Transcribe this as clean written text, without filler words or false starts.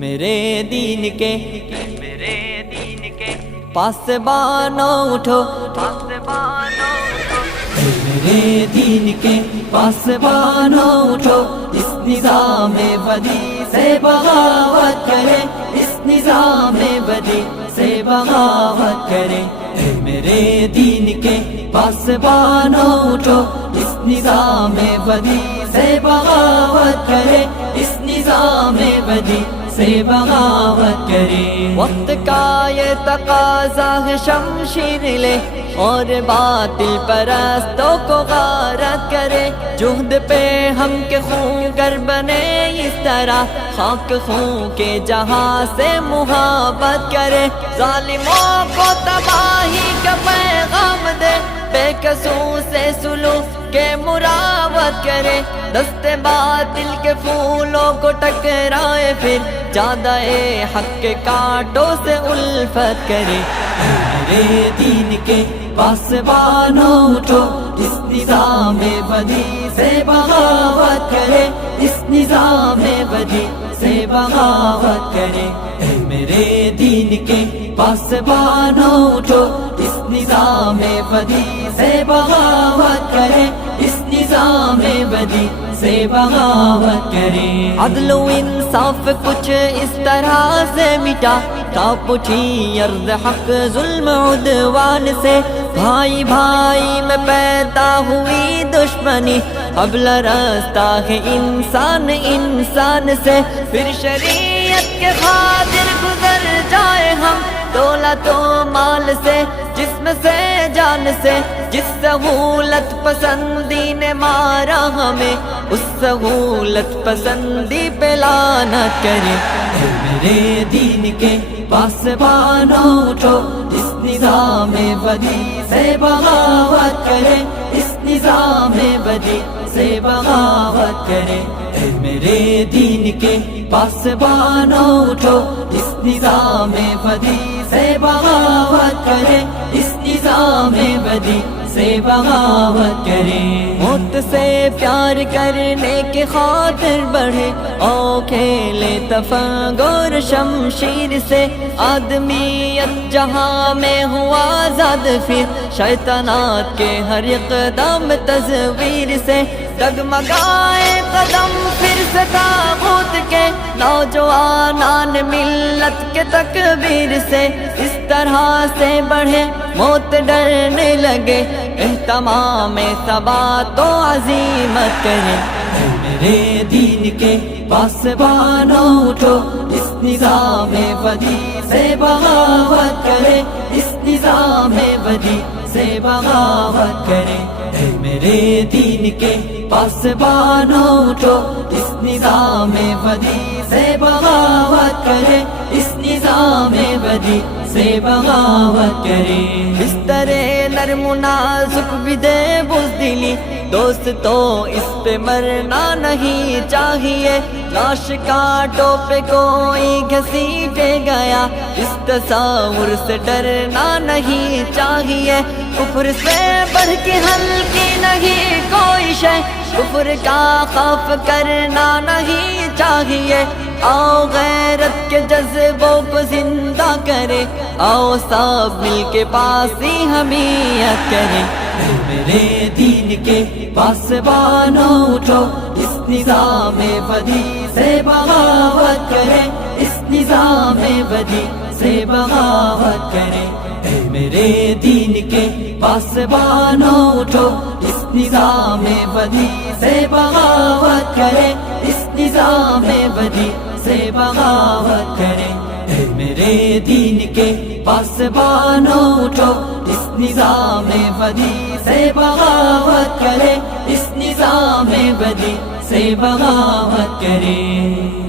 میرے دین کے پاسبانوں اٹھو، میرے دین کے پاسبانوں اٹھو، اس نظام بدی سے بغاوت کرے، اس نظام بدی سے بغاوت کرے۔ اے میرے دین کے پاسبانوں اٹھو، اس نظام بدی سے بغاوت کرے، اس نظام بدی سے بغاوت کرے۔ وقت کا یہ تقاضا ہے شمشیر لے اور باطل پرستوں کو غارت کرے، جہد پہ ہم کے خون گر بنے اس طرح، خاک خون کے جہاں سے محبت کرے، ظالموں کو تباہی کا پیغام دے، بے قصور سے سلوک کے مراوت کرے، دست باطل کے پھولوں کو ٹکرائے، پھر جادہ حق کے کانٹوں سے الفت کرے۔ میرے دین کے پاسبانوں اٹھو، اس نظام بدی سے بغاوت کرے، اس نظام بدی سے بغاوت کرے۔ اے میرے دین کے پاسبانوں اٹھو، اس نظام بدی سے بغاوت کرے، اس نظام بدی سے بغاوت کرے۔ عدل و انصاف کچھ اس طرح سے مٹا، کانپ اٹھی ارض حق ظلم عدوان سے، بھائی بھائی میں پیدا ہوئی دشمنی، اب لرزتا ہے انسان انسان سے، پھر شریعت کے خاطر گزر جائے ہم دولت و مال سے، جسم سے جان سے، جس سہولت پسندی نے مارا ہمیں، اس سہولت پسندی پہ لعنت کرے۔ اے میرے دین کے پاسبانوں اٹھو، اس نظام بدی سے بغاوت کرے، اس نظام بدی سے بغاوت کرے۔ اے میرے دین کے پاسبانوں اٹھو، اس نظام بدی سے بغاوت کرے، اس نظام بدی سے بغاوت کرے۔ موت سے پیار کرنے کی خاطر بڑھے، او کھیلے تفنگ اور شمشیر سے، آدمیت جہاں میں ہوا آزاد، پھر شیطانات کے ہر اقدام تصویر سے، ڈگمگائے قدم پھر سے طاغوت کے، نوجوانان ملت کے تکبیر سے، اس طرح سے بڑھے موت ڈرنے لگے، اہتمام ثبات و عزیمت کرے۔ اے میرے دین کے پاسبانوں اٹھو، اس نظام بدی سے بغاوت کرے، اس نظام بدی سے بغاوت کرے۔ اے میرے دین کے پاسبانوں اٹھو، اس نظام بدی سے بغاوت کرے، اس نظام بدی سے بغاوت کرے۔ بستر نرم و نازک بھی دے بزدلی، دوست تو اس پہ مرنا نہیں چاہیے، لاش کانٹوں پہ کوئی گھسیٹے گیا، اس تصور سے ڈرنا نہیں چاہیے، کفر سے بڑھ کے ہلکی نہیں کوئی شے، کفر کا خوف کرنا نہیں چاہیے، آؤ غیرت کے جذبوں کو زندہ کرے، آؤ سب مل کے پاس ہی حمیت کرے۔ اے میرے دین کے پاسبانوں اٹھو، اس نظام بدی سے بغاوت کرے، اس نظام بدی سے بغاوت کرے۔ اے میرے دین کے پاسبانوں اٹھو، اس نظام بدی سے بغاوت کرے، اس نظام بدی سے بغاوت کرے۔ اے میرے دین کے پاسبانوں اٹھو، اس نظام بدی سے بغاوت کرے، اس نظام بدی سے بغاوت کرے۔